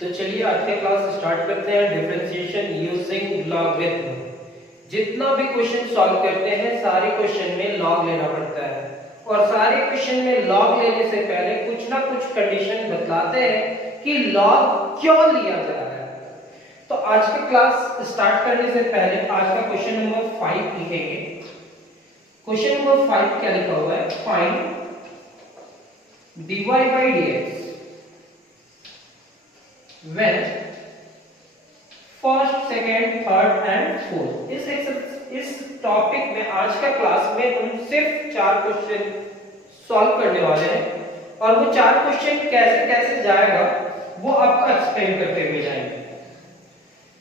तो चलिए आज के क्लास स्टार्ट करते हैं डिफरेंशिएशन यूजिंग लॉगरिथम। जितना भी क्वेश्चन सॉल्व करते हैं सारे क्वेश्चन में लॉग लेना पड़ता है और सारे क्वेश्चन में लॉग लेने से पहले कुछ ना कुछ कंडीशन बतलाते हैं कि लॉग क्यों लिया जा रहा है। तो आज की क्लास स्टार्ट करने से पहले आज का क्वेश्चन नंबर 5 लिखेंगे। क्वेश्चन नंबर 5 क्या लिखा हुआ है? Find dy by dx when first, second, third and fourth. इस टॉपिक में आज का क्लास में हम सिर्फ 4 क्वेश्चन सॉल्व करने वाले हैं और वो 4 क्वेश्चन कैसे कैसे जाएगा वो आपको एक्सप्लेन करते हुए जाएंगे।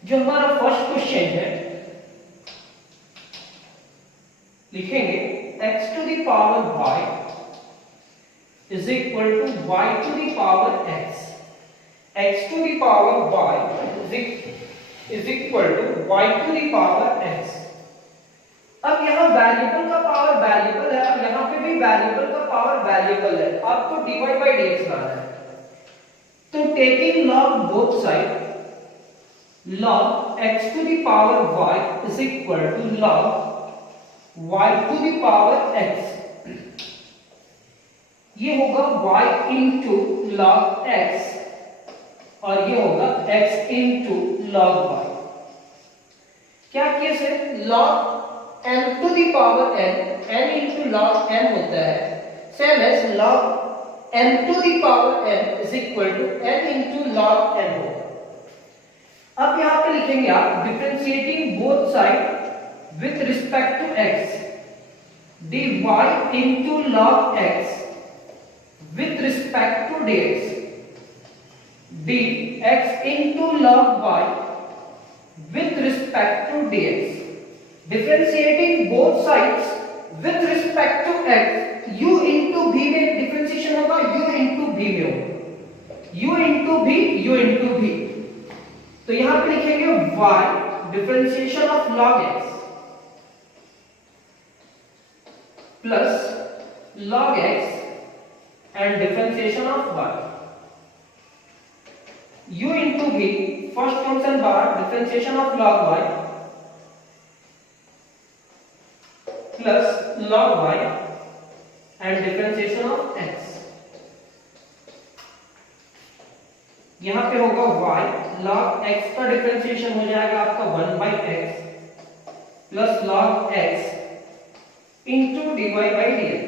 जो हमारा फर्स्ट क्वेश्चन है लिखेंगे x to the power y is equal to y to the power x. x to the power y is equal to y to the power x. अब यहाँ वेरिएबल का पावर वेरिएबल है और यहाँ पे भी वेरिएबल का पावर वेरिएबल है। आपको dy by dx लाना है। तो taking log both side, log x to the power y is equal to log y to the power x. ये होगा y into log x और ये होगा x into log y। क्या केस है? log n to the power n into log n होता है, same as log n to the power n is equal to n into log n होगा। अब यहां पे लिखेंगे आप differentiating both side with respect to x, dy into log x with respect to dx, dx into log y with respect to dx. Differentiating both sides with respect to x, u into v में differentiation होगा, u into v में होगा, u into v, u into v। तो यहां पे लिखेंगे y differentiation of log x plus log x and differentiation of y, u into v first function bar differentiation of log y plus log y and differentiation of x। यहां पे होगा y log x का differentiation हो जाएगा आपका 1 by x plus log x into dy by dx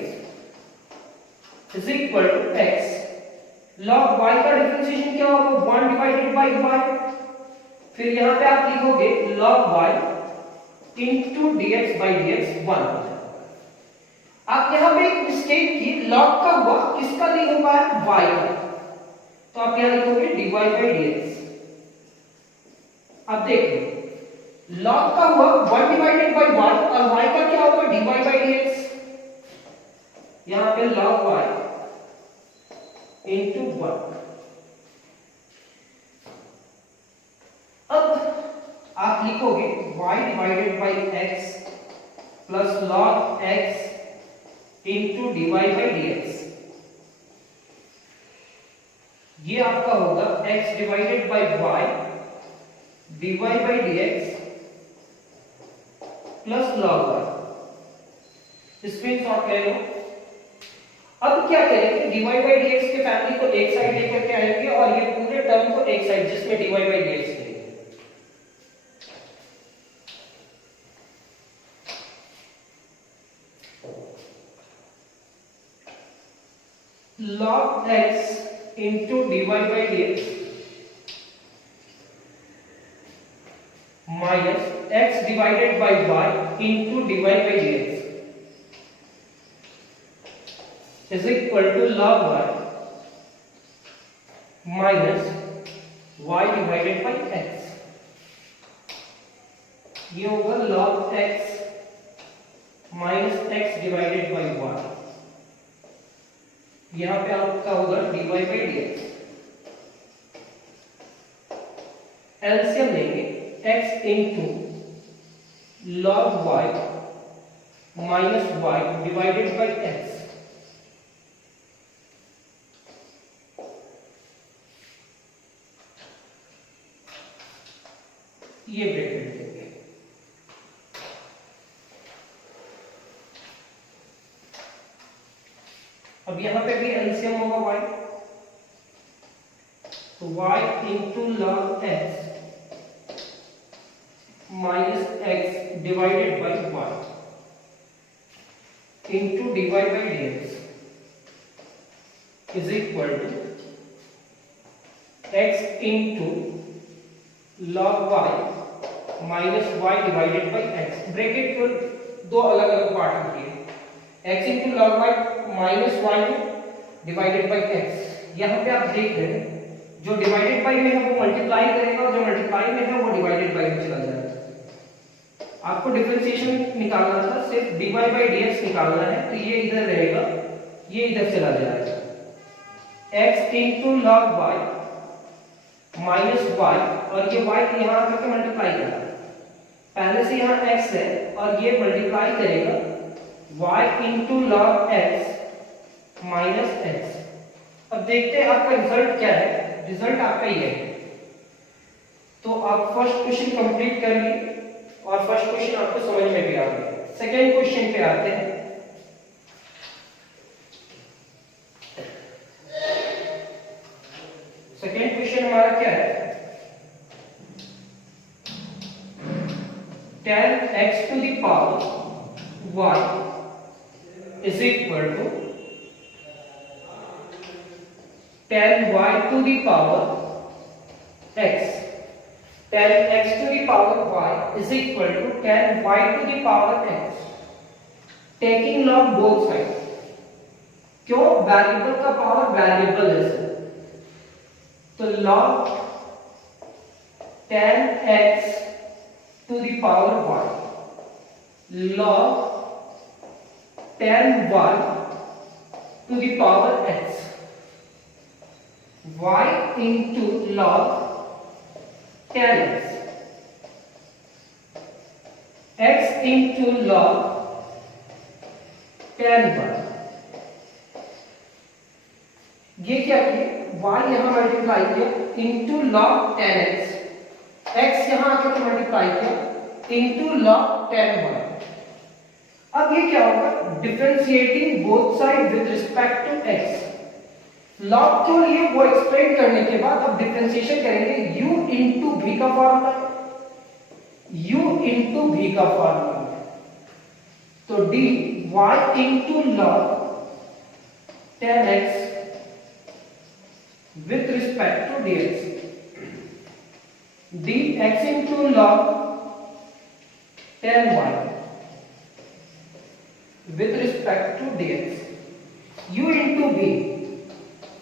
is equal to x। log y का differentiation क्या होगा? 1 divided by y। फिर यहां पे आप लिखोगे log y into dx by dx 1। आप यहां पे एक मिस्टेक की, log का हुआ किसका नहीं हो पाया? y का, तो आप यहां लिखोगे dy by dx। अब देखिए log का हुआ 1 divided by y और y का क्या होगा? dy by dx। यहां पे log y into 1। अब आप लिखोगे y divided by x plus log x into dy by dx। ये आपका होगा x divided by y dy by dx plus log y। Screenshot ले लो। अब क्या करेंगे? dy by dx के फैमिली को एक साइड लेकर के आएंगे और ये पूरे टर्म को एक साइड जिसमें dy by dx लेंगे। log x into dy by dx minus x divided by y into dy by dx is equal to log y minus y divided by x। ये होगा log x minus x divided by y। यहां पे आपका होगा dy by dx। LCM लेंगे x into log y minus y divided by x। ये bracket देंगे। अब यहां पे भी एलसीएम होगा y, तो y into log x minus x divided by y into dy by dx is equal to x into log y minus y divided by x। Bracket को दो अलग अलग पार्ट में किए, x into log y minus y divided by x। यहाँ पे आप देख रहे हैं जो डिवाइडेड बाई में है वो मल्टीप्लाई करेगा और जो मल्टीप्लाई में है वो डिवाइडेड बाई में चला जाएगा। आपको डिफरेंशिएशन निकालना था, सिर्फ dy बाई dx निकालना है, तो ये इधर रहेगा, ये इधर चला जाएगा। x into log y minus y, और ये y यहाँ आकर के मल्टीप्लाई करेगा, पहले से यहाँ x है और ये मल्टीप्लाई करेगा y into log x minus x। अब देखते हैं आपका रिजल्ट क्या है। रिजल्ट आपका ये है। तो आप फर्स्ट क्वेश्चन कंप्लीट कर लिए और फर्स्ट क्वेश्चन आपको समझ में भी आ गया। सेकेंड क्वेश्चन पे आते हैं। सेकेंड क्वेश्चन हमारा क्या है, tan x to the power y is equal to tan y to the power x। tan x to the power y is equal to tan y to the power x, taking log both sides। क्यों? Variable का power variable है sir, तो log tan x to the power y log tan y to the power x, y into log tan x into log tan y। ये क्या किया, y यहां multiply किया into log tan x, x यहां आकर के multiply किया into log tan y। अब ये क्या होगा, differentiating both side with respect to x। Log क्यों लिए वो एक्सप्लेन करने के बाद अब डिफरेंशिएशन करेंगे u इंटू v का फॉर्मूला, u इंटू v का फॉर्मूला, तो dy into log tan x with respect to dx, dx into log tan y with respect to dx, u into v,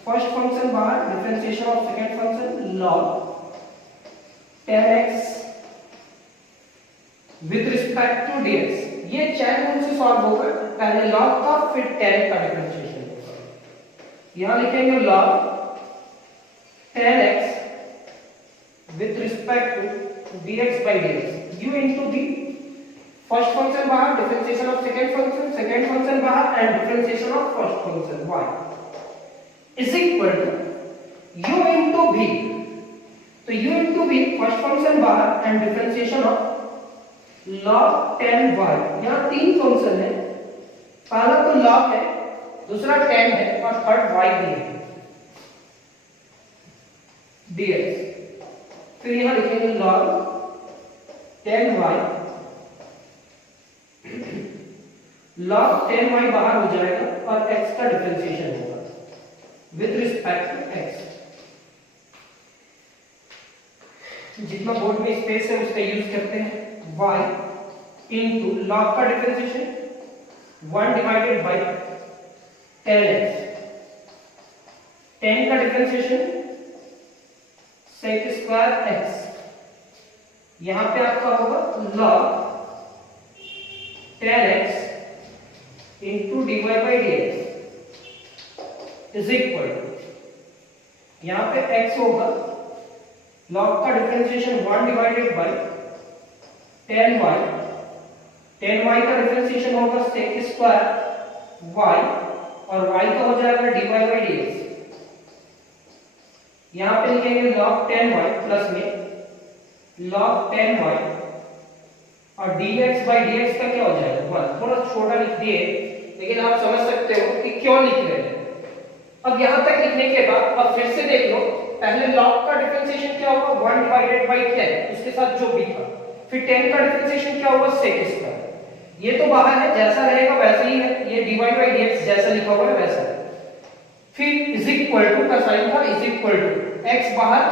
first function बाहर, differentiation of second function log tan x with respect to dx। ये chain rule से solve होगा, पहले log का फिर tan का differentiation होगा। यहां लिखेंगे log tan x with respect to dx by dx, u into v, first function बाहर, डिफरेंशिएशन ऑफ सेकंड फंक्शन बाहर and differentiation of first function y is equal to u into v, तो u into v first function बाहर and differentiation of log tan y। यहां तीन function है, पहला तो log है, दूसरा tan है और थर्ड y भी है dx। फिर यहां लिखेंगे log tan y, log tan y बाहर हो जाएगा और x का डिफरेंशिएशन होगा विद रिस्पेक्ट टू x। जितना बोर्ड में स्पेस है उसका यूज करते हैं, y इंटू log का differentiation 1 divided by tan x, tan का डिफरेंशिएशन sec स्क्वायर x, यहां पे आपका होगा log tan x into dy by dx is equal to, यहां पे x होगा, log का differentiation 1 divided by tan y का डिफरेंशिएशन होगा sec स्क्वायर y और y का हो जाएगा dy बाई dx। यहां पे लिखेंगे log tan y प्लस में log 10y और dx by dx का क्या हो जाएगा 1। थोड़ा छोटा लिख दिए लेकिन आप समझ सकते हो कि क्यों लिख रहे हैं। अब यहां तक लिखने के बाद अब फिर से देख लो, पहले log का डिफरेंशिएशन क्या होगा 1 डिवाइडेड बाय 10, उसके साथ जो भी था, फिर 10 का डिफरेंशिएशन क्या होगा sec स्क्वायर। ये तो बाहर है, जैसा रहेगा वैसा ही है, ये dy by dx जैसा लिखा हुआ है वैसा है। फिर इज इक्वल टू का साइन था, इज इक्वल टू x बाहर,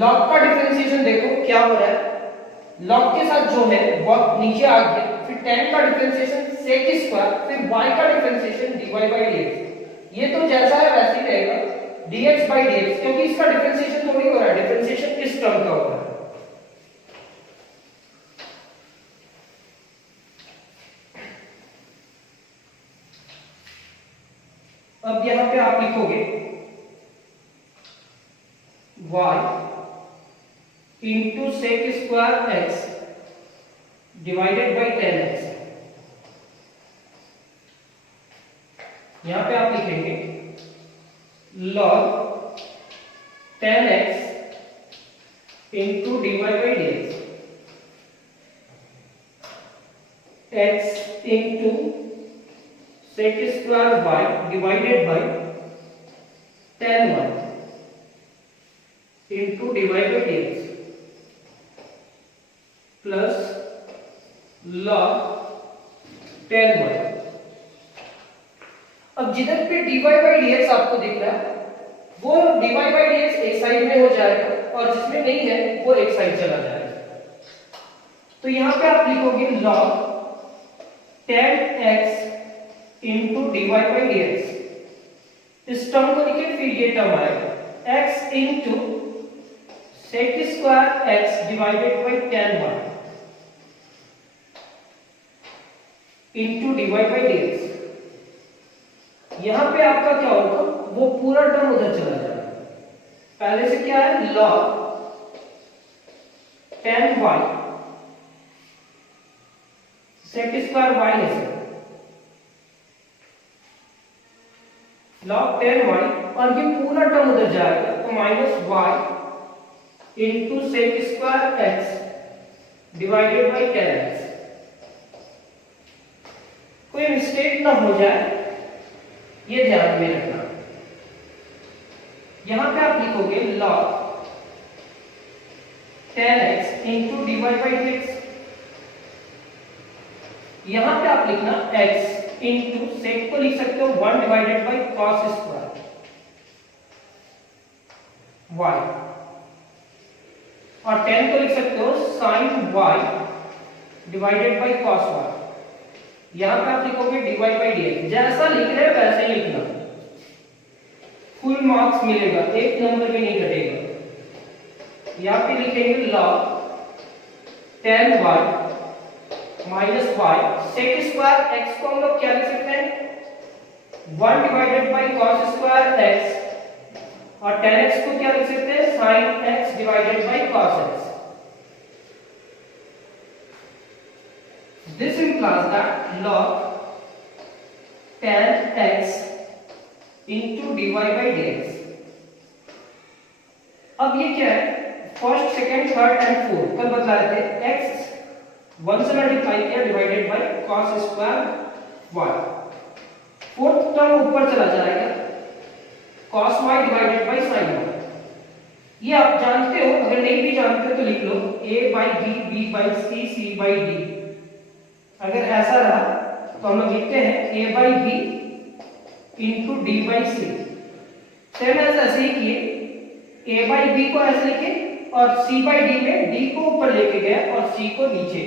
log का डिफरेंशिएशन देखो क्या हो रहा है, log के साथ जो है बहुत नीचे आ गया, फिर 10 का डिफरेंशिएशन sec स्क्वायर, फिर y का डिफरेंशिएशन dy by dx। ये तो जैसा है वैसे ही रहेगा dx by dx, क्योंकि इसका डिफरेंशिएशन थोड़ी हो रहा है, डिफरेंशिएशन इस टर्म का हो रहा है। अब यहां पे आप लिखोगे y into sec square x divided by 10x। यहां पे आप लिखेंगे log 10x into dy by dx, x into sec square y divided by 10y into dy by dx plus log 10y। अब जिधर पे dy बाई dx आपको दिख रहा है वो dy बाई dx एक साइड में हो जाएगा और जिसमें नहीं है वो एक साइड चला जाएगा। तो यहां पे आप लिखोगे log 10x into dy by dx, इस टर्म को लिखे फिर ये टर्म आएगा x into sec square x divided by 10y into dy by dx। यहां पे आपका क्या होगा वो पूरा टर्म उधर चला जाएगा। पहले से क्या है log 10y sec square y है सर, log 10y और ये पूरा टर्म उधर जाएगा तो minus y into sec square x divided by 10x। कोई मिस्टेक ना हो जाए ये ध्यान में रखना। यहां पे आप लिखोगे log 10x into dy by dx, यहां पे आप लिखना x इंटू sec को लिख सकते हो 1 divided by cos square y और 10 को लिख सकते हो sin y divided by cos y। यहां पे आप लिखोगे dy बाई dx, जैसा लिख रहे हैं वैसे ही लिखना, फुल मार्क्स मिलेगा, एक नंबर भी नहीं घटेगा। यहां पे लिखेंगे log 10y minus y sec square x को हम लोग क्या लिख सकते हैं 1 divided by cos square x और 10x को क्या लिख सकते हैं sin x divided by cos x। This implies that log 10x into dy by dx। अब ये क्या है, first second third and fourth कल बतला रहे थे, x 1 से मल्टीप्लाई किया divided by cos square y, fourth term ऊपर चला जाएगा cos y divided by sin y। ये आप जानते हो, अगर नहीं भी जानते हो तो लिख लो a by b, b by c, c by d। अगर ऐसा रहा तो हम लोग लिखते हैं a by b into d by c। Same ऐसे ही किए, a by b को ऐसे लिखे और c by d में d को ऊपर लेके गए और c को नीचे।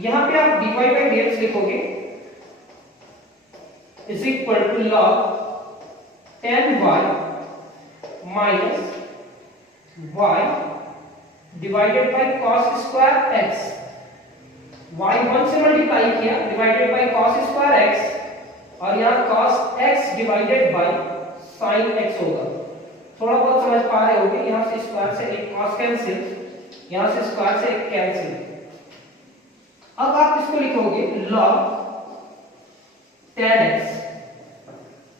यहां पे आप dy by dx लिखोगे is equal to log 10y minus y divided by cos square x, y 1 से मल्टीप्लाई किया divided by cos square x और यहां cos x divided by sin x होगा। थोड़ा बहुत समझ पा रहे होंगे, यहां से स्क्वायर से एक cos कैंसिल, यहां से स्क्वायर से एक कैंसिल। अब आप इसको लिखोगे log 10x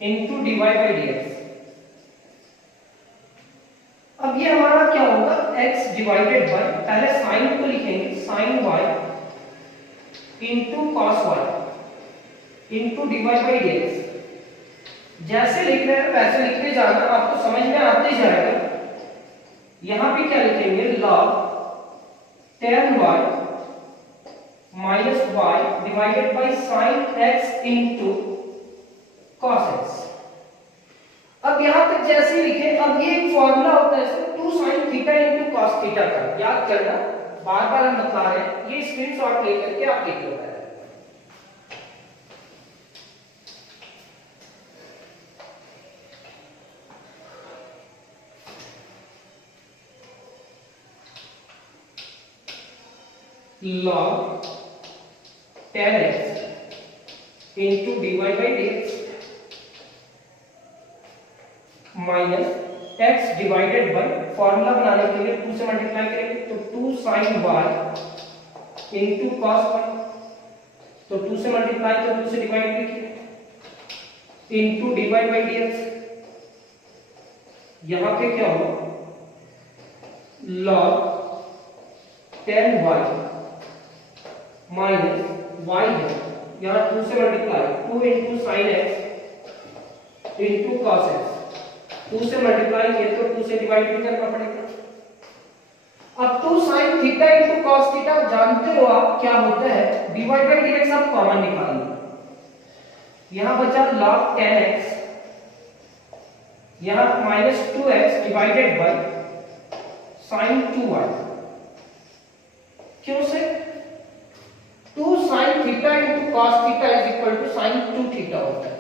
into dy by dx। अब अब ये हमारा क्या होगा, x डिवाइडेड बाय, पहले साइन को लिखेंगे, sine y into cos y into dy by dx। जैसे लिख रहे हैं वैसे लिखते जाना, आपको समझ में आते जाएगा। यहां पे क्या लिखेंगे, log tan y minus y divided by sine x into cos x। अब यहां तक जैसे ही लिखे, अब ये एक फॉर्मूला होता है इसमें 2 sin theta into cos theta का, याद करना, बार-बार हम बता रहे हैं, ये स्क्रीनशॉट लेकर के आप लिख लो। log tan x into dy by dx minus x divided bye, formula बनाने के लिए 2 से मल्टीप्लाई करेंगे तो 2 sin y into cos y, तो 2 से मल्टीप्लाई तो 2 से डिवाइड भी किया इंटू dy बाई dx। यहां पे क्या होगा, log tan y minus y है, यहां 2 से multiply 2 into sine x into cos x, 2 से मल्टीप्लाई किए तो 2 से डिवाइड भी करना पड़ेगा। अब 2 sin theta into cos theta जानते हो आप क्या होता है, dy बाई dx आप कॉमन निकाल लो, यहां बचा log tan x, यहां minus 2x divided by sin 2y। क्यों से 2 sin theta into cos theta is equal to sin 2 theta होता है,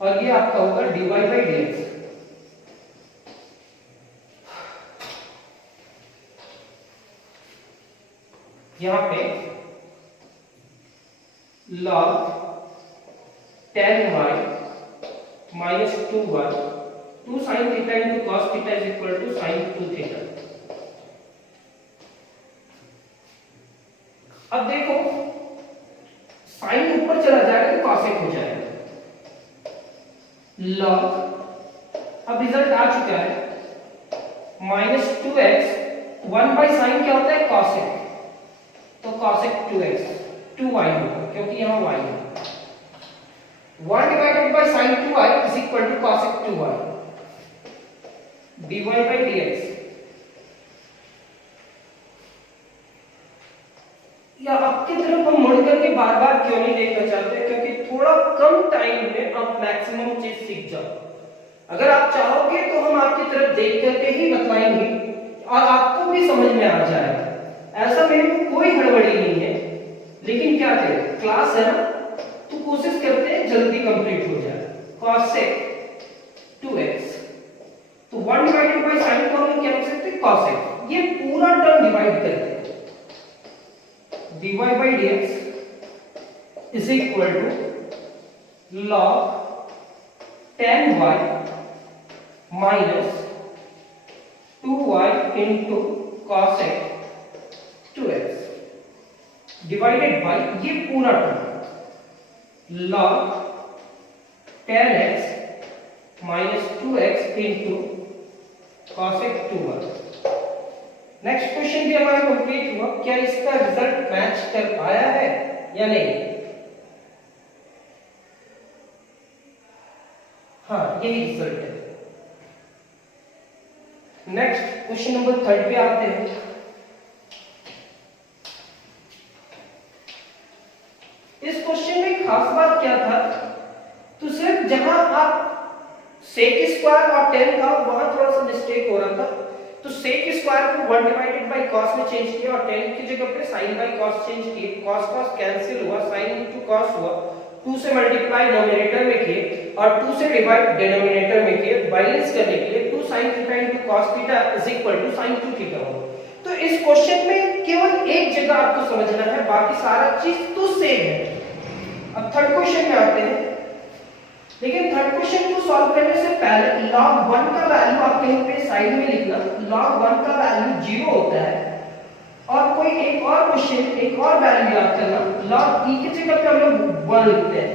और ये आपका होगा dy बाई dx। यहां पे log tan y minus 2y, 2 sin theta into cos theta is equal to sin 2 theta. अब देखो साइन ऊपर चला जाएगा तो कॉसेक हो जाएगा, log, अब रिजल्ट आ चुका है माइनस 2x, 1 बाई साइन क्या होता है कॉसेक, तो कॉसेक 2x 2y होगा क्योंकि यहां y है, 1 divided by sin 2y is equal to cosec 2y dy by dx। या आपकी तरफ हम मुड़ करके बार बार क्यों नहीं देखना चाहते, क्योंकि थोड़ा कम टाइम में आप मैक्सिमम चीज सीख जाओ। अगर आप चाहोगे तो हम आपकी तरफ देख करके ही बताएंगे और आपको भी समझ में आ जाएगा, ऐसा मेरे को कोई हड़बड़ी नहीं है। लेकिन क्या करें, क्लास है ना, तो कोशिश करते हैं जल्दी कंप्लीट हो जाए। cosec 2x, तो 1 डिवाइडेड बाय sin को हम क्या लिख सकते हैं cosec, ये पूरा टर्म डिवाइड करते हैं, dy by dx is equal to log tan y minus 2y into cosec 2x divided by ये पूरा term log tan x minus 2x into cosec 2y। Next question भी हमारा कंप्लीट हुआ, क्या इसका रिजल्ट मैच कर पाया है या नहीं? हाँ, यही रिजल्ट है। नेक्स्ट क्वेश्चन नंबर 3 पे आते हैं। इस क्वेश्चन में खास बात क्या था, तो सिर्फ जहां आप सेक स्क्वायर और tan था वहां थोड़ा सा मिस्टेक हो रहा था, तो sec स्क्वायर को 1 डिवाइडेड बाय cos में चेंज किया और tan की जगह पे sin बाय cos चेंज किए, cos cos कैंसिल हुआ, sin इनटू cos हुआ, 2 से मल्टीप्लाई डिनोमिनेटर में किए और 2 से डिवाइड डिनोमिनेटर में किए, बैलेंस करने के लिए 2 sin theta into cos theta is equal to sin 2 theta होगा। तो इस क्वेश्चन में केवल एक जगह आपको समझना है, बाकी सारा चीज तो सेम है। अब थर्ड क्वेश्चन में आते हैं, लेकिन थर्ड क्वेश्चन को सॉल्व करने से पहले log 1 का वैल्यू आप कहीं पे साइड में लिखना, log 1 का वैल्यू 0 होता है, और कोई एक और क्वेश्चन एक और वैल्यू याद करना, log e की जगह पे हम लोग 1 लिखते हैं,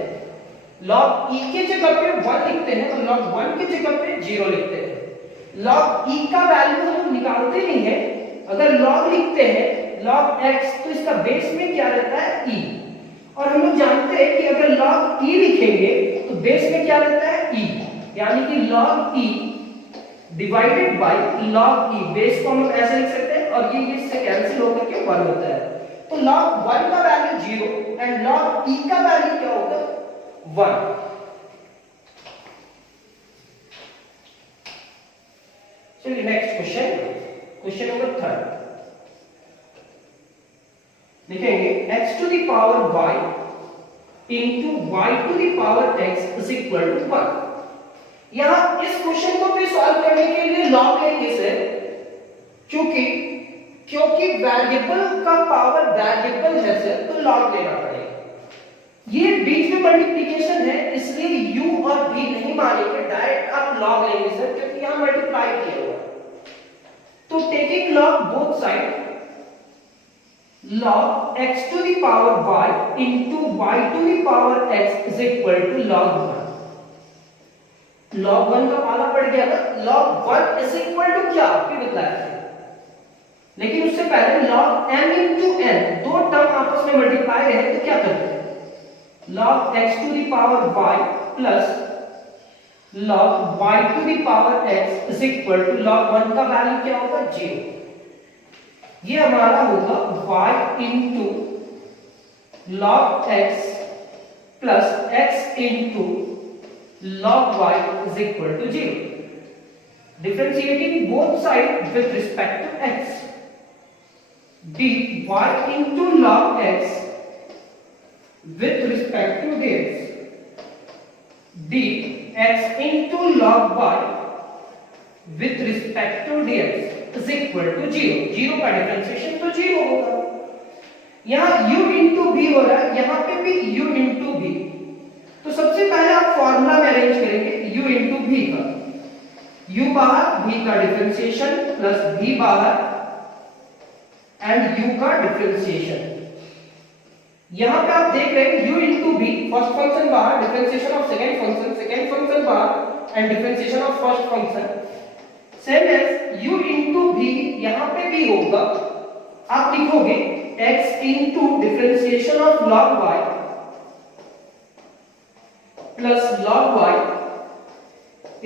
लॉग ई के जगह पे 1 लिखते हैं तो लॉग 1 की जगह पे 0 लिखते हैं। लॉग ई का वैल्यू हम निकालते नहीं है, अगर लॉग लिखते हैं लॉग x तो इसका बेस में क्या रहता है e, और हम लोग जानते हैं कि अगर log e लिखेंगे तो बेस में क्या रहता है e, यानी कि log e divided by log e, base को हम लोग ऐसे लिख सकते हैं और ये इससे कैंसिल होकर के 1 होता है। तो log 1 का वैल्यू 0 एंड log e का वैल्यू क्या होगा 1। चलिए नेक्स्ट क्वेश्चन, क्वेश्चन नंबर 3 लिखेंगे x to the power y into y to the power x is equal to 1। यहां इस क्वेश्चन को भी सॉल्व करने के लिए लॉग लेंगे सर, क्योंकि वेरिएबल का पावर वेरिएबल है सर तो लॉग लेना पड़ेगा। ये बीच में मल्टीप्लिकेशन है इसलिए u और v नहीं मानेंगे, डायरेक्ट आप लॉग लेंगे सर क्योंकि यहां मल्टीप्लाई किया हुआ है। तो taking log both side, log x to the power y into y to the power x is equal to log 1। log 1 का पाला पड़ गया ना, log 1 is equal to क्या आपने बताया था, लेकिन उससे पहले log m into n, दो टर्म आपस में मल्टीप्लाई रहे तो क्या करते हैं, log x to the power y plus log y to the power x is equal to log 1 का वैल्यू क्या होगा 0। ये हमारा होगा y into log x plus x into log y is equal to 0। Differentiating both sides with respect to x, dy into log x with respect to this, dx into log y with respect to dx is equal to 0। 0 का differentiation तो 0 होगा। यहां u into v हो रहा है, यहां पे भी u into v। तो सबसे पहले आप फॉर्मूला में अरेंज करेंगे u into v का, u बाहर v का डिफरेंशिएशन प्लस v बाहर एंड u का डिफरेंशिएशन। यहां पे आप देख रहे हैं u into v, first function बाहर, डिफरेंशिएशन ऑफ सेकंड फंक्शन बाहर and differentiation of first function. Same as u into v, यहां पे भी होगा, आप लिखोगे x into differentiation of log y plus log y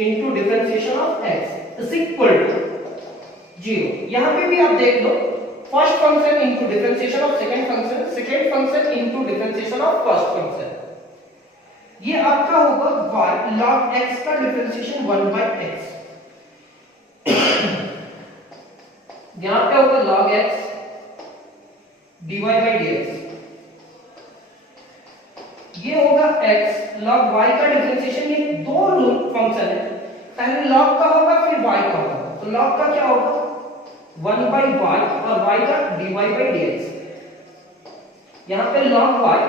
into differentiation of x is equal to 0। यहां पे भी आप देख लो, first function into differentiation of second function into differentiation of first function. ये आपका होगा y log x का डिफरेंशिएशन 1 by x, यहां पे होगा log x dy by dx, ये होगा x log y का डिफरेंशिएशन। ये दो फंक्शन है, पहले log का होगा फिर y का होगा, तो log का क्या होगा 1 by y और y का dy by dx। यहां पे log y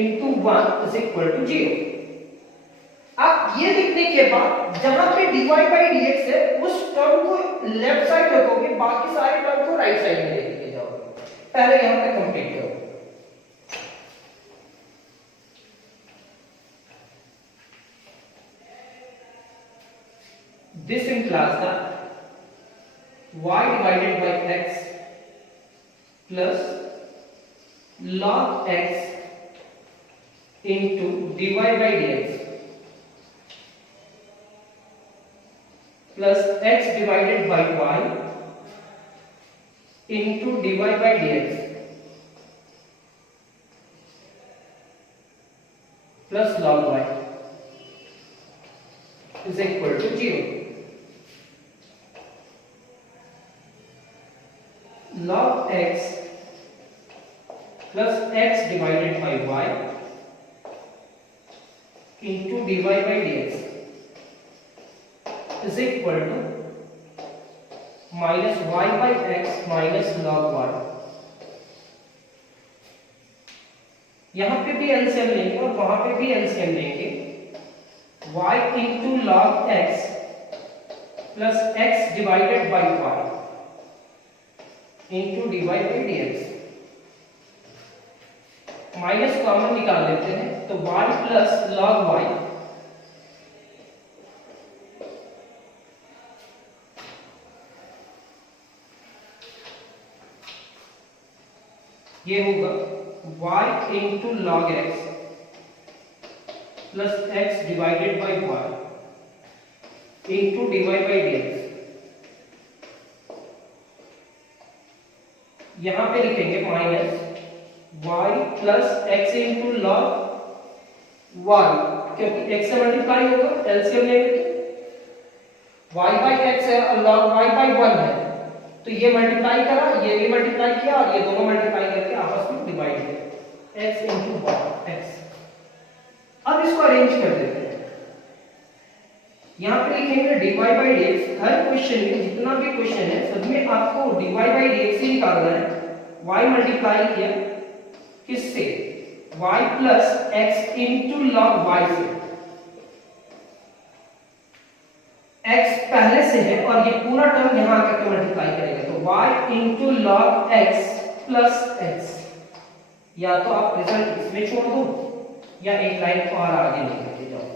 into 1 is equal to 0। आप ये लिखने के बाद जहां पे dy by dx है उस टर्म को लेफ्ट साइड रखोगे, बाकी सारे टर्म को राइट साइड में लेके जाओगे। पहले यहां पे कंप्लीट करो। This implies that y divided by x plus log x into dy by dx plus x divided by y into dy by dx plus log y is equal to 0। log x plus x divided by y into dy by dx is equal to minus y by x minus log y। यहां पे भी LCM लेंगे और वहां पे भी LCM लेंगे, y into log x plus x divided by y into dy by dx minus common निकाल लेते हैं तो y प्लस लॉग y ये होगा y into log x plus x divided by y into dy by dx। यहां पे लिखेंगे minus y plus x into log y, क्योंकि x से मल्टीप्लाई होगा, एलसीएम लेंगे तो y बाई x है और log y बाई 1 है, तो ये मल्टीप्लाई करा, ये भी मल्टीप्लाई किया और ये दोनों मल्टीप्लाई करके आपस में डिवाइड किया, x इंटू x। अब इसको अरेंज कर देते हैं। यहां पे लिखेंगे dy by dx। Her question में जितना भी क्वेश्चन है सब में आपको dy बाई dx ही निकालना है। y मल्टीप्लाई किया किससे, y plus x into log y से, x पहले से है और ये पूरा टर्म यहां करके मल्टीप्लाई करेंगे तो y into log x plus x। या तो आप रिजल्ट इसमें छोड़ दो या एक लाइन और आगे लेके जाओ।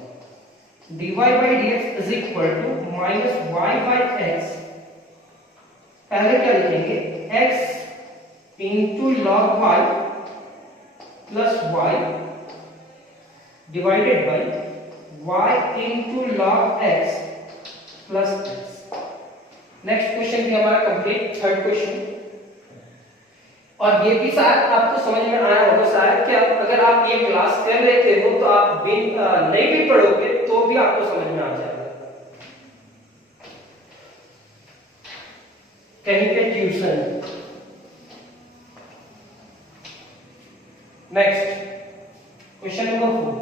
dy by dx is equal to minus y by x, पहले क्या लिखेंगे, x into log y plus y divided by y into log x plus x। Next question भी हमारा कंप्लीट, थर्ड क्वेश्चन। और ये भी शायद आपको समझ में आया होगा शायद कि अगर आप ये क्लास कर लेते हो तो आप नहीं भी पढ़ोगे तो भी आपको समझ में आ जाएगा। कहीं पे tuition. Next question number 4,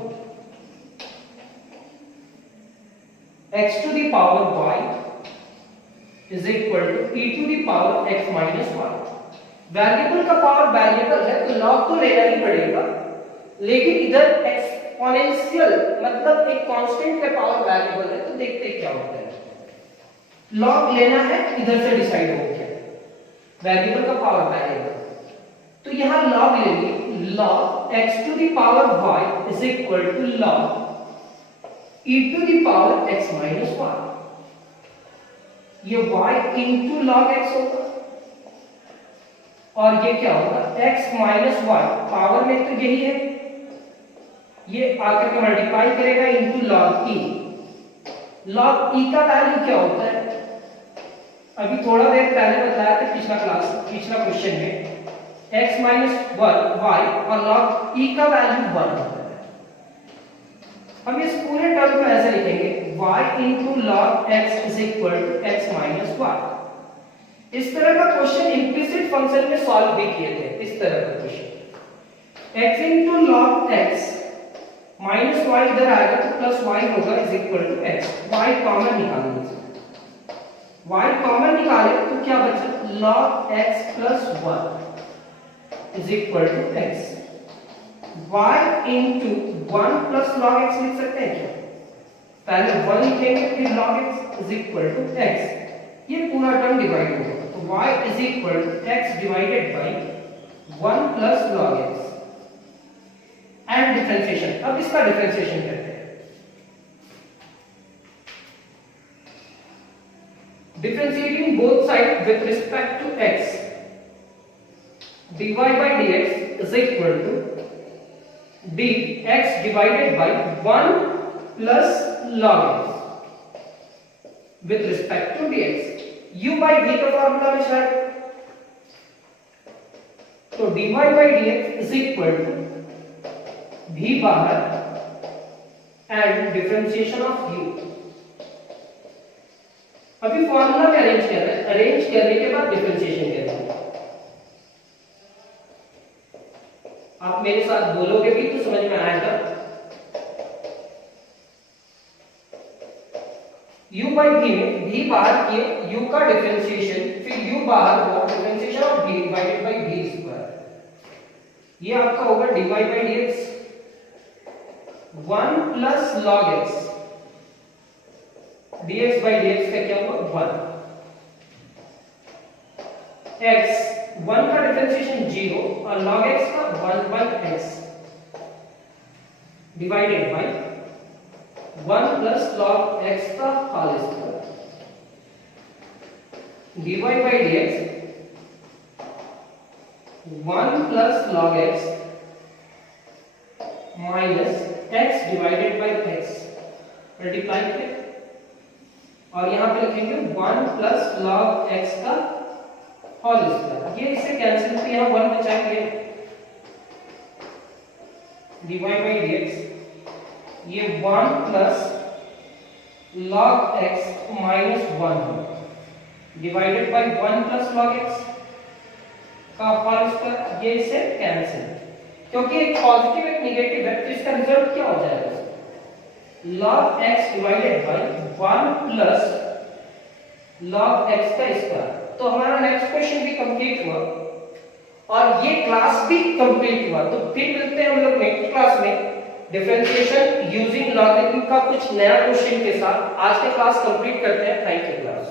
x to the power y is equal to e to the power x minus y। Variable का पावर वेरिएबल है तो लॉग तो लेना ही पड़ेगा, लेकिन इधर एक्सपोनेंशियल मतलब एक कांस्टेंट का पावर वेरिएबल है तो देखते हैं क्या होता है। लॉग लेना है, इधर से डिसाइड हो गया वेरिएबल का पावर वेरिएबल, तो यहां लॉग लेंगे, log x to the power y is equal to log e to the power x minus y। ये y into log x होगा और ये क्या होगा, x माइनस y, पावर में तो यही है, ये आकर के मल्टीप्लाई करेगा into log e। log e का वैल्यू क्या होता है, अभी थोड़ा देर पहले बताया था पिछला क्वेश्चन में, x माइनस y और log e का वैल्यू 1 होता है। हम इस पूरे टर्म को ऐसे लिखेंगे, y into log x is equal to x minus y। इस तरह का क्वेश्चन इंप्लिसिट फंक्शन में सॉल्व भी किए थे, इस तरह का question, x into log x minus y इधर आएगा तो प्लस y होगा is equal to x। y common निकालेंगे, y कॉमन निकाले तो क्या बचा, log x plus 1 is equal to x। y into 1 plus log x लिख सकते हैं क्या, पहले 1 लिखेंगे फिर log x is equal to x, ये पूरा टर्म डिवाइड होगा तो y is equal to x divided by 1 plus log x and differentiation. अब इसका डिफरेंशिएशन करते हैं। Differentiating both side with respect to x, dy by dx is equal to dx divided by 1 plus log x with respect to dx। u by v का formula में शायद, तो dy by dx is equal to v बाहर and differentiation of u। अभी formula में arrange कर रहे हैं, अरेंज करने के बाद डिफरेंशिएशन करते हैं। आप मेरे साथ बोलोगे भी तो समझ में आएगा। u by v में v बाहर किए, u का डिफरेंशिएशन, फिर u बाहर हुआ differentiation of v divided by v square. ये आपका होगा dy by dx 1 plus log x, dx by dx का क्या होगा 1, x 1 का डिफरेंशिएशन 0 और log x का 1 by x। Divided by 1 plus log x का whole square dy by dx 1 plus log x minus x divided by x multiply किया और यहां पे लिखेंगे 1 प्लस log x का होल स्क्वायर। ये इससे कैंसिल तो यहां 1 बचाएंगे dy by dx ये 1 plus log x minus 1 divided by 1 plus log x का होल स्क्वायर। ये इसे कैंसिल क्योंकि एक पॉजिटिव एक नेगेटिव है तो इसका रिजल्ट क्या हो जाएगा log x divided by 1 plus log x का स्क्वायर। तो हमारा नेक्स्ट क्वेश्चन भी कंप्लीट हुआ और ये क्लास भी कंप्लीट हुआ। तो फिर मिलते हैं हम लोग नेक्स्ट क्लास में डिफरेंशिएशन यूजिंग लॉगरिथम का कुछ नया क्वेश्चन के साथ। आज के क्लास कंप्लीट करते हैं। Thank you class.